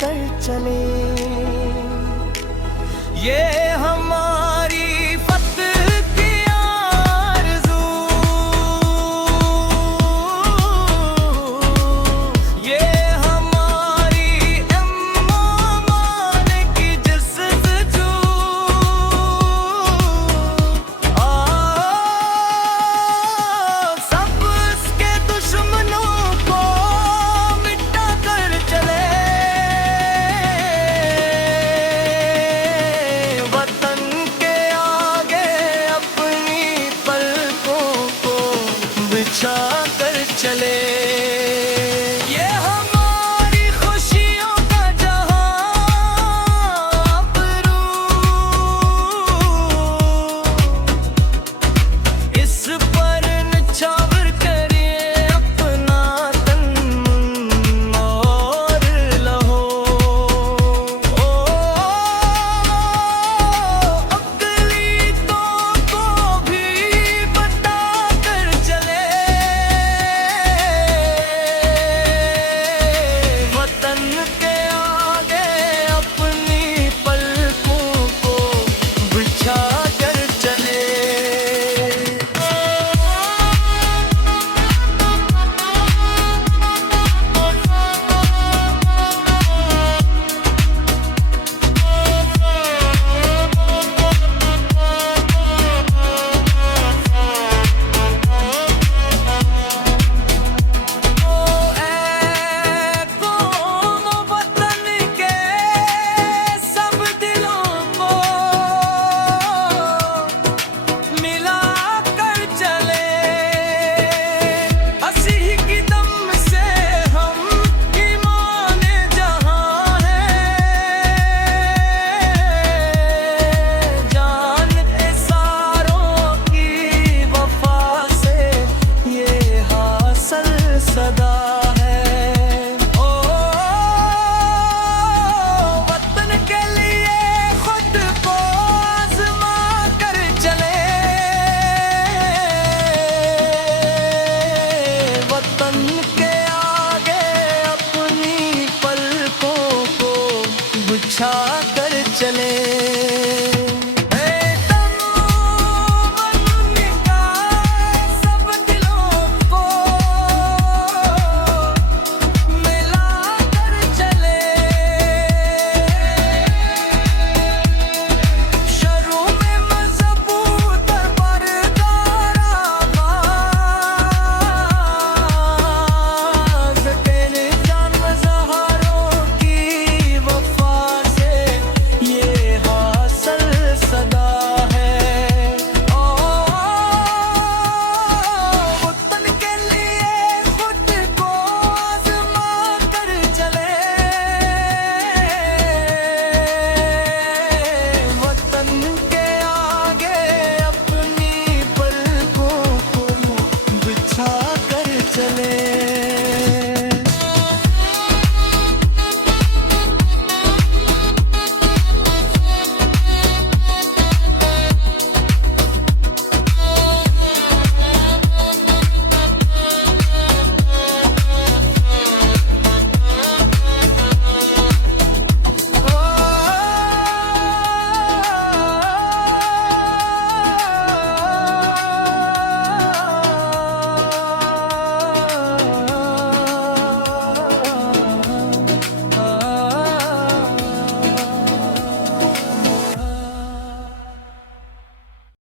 कर चले। ये हमारी फतह की आरज़ू, ये हमारी अम्मान की जस्तजू। सब उसके दुश्मनों को मिटा कर चले। वतन के आगे अपनी पलकों को बिछा कर चले। ये हमारी खुशियों का जहां अबरू, इस पर निछावर करिए अपना तन मन और लहो। अक़लीतों को भी बता कर चले। वतन के आगे अपनी पलकों को बिछा कर चले। सदा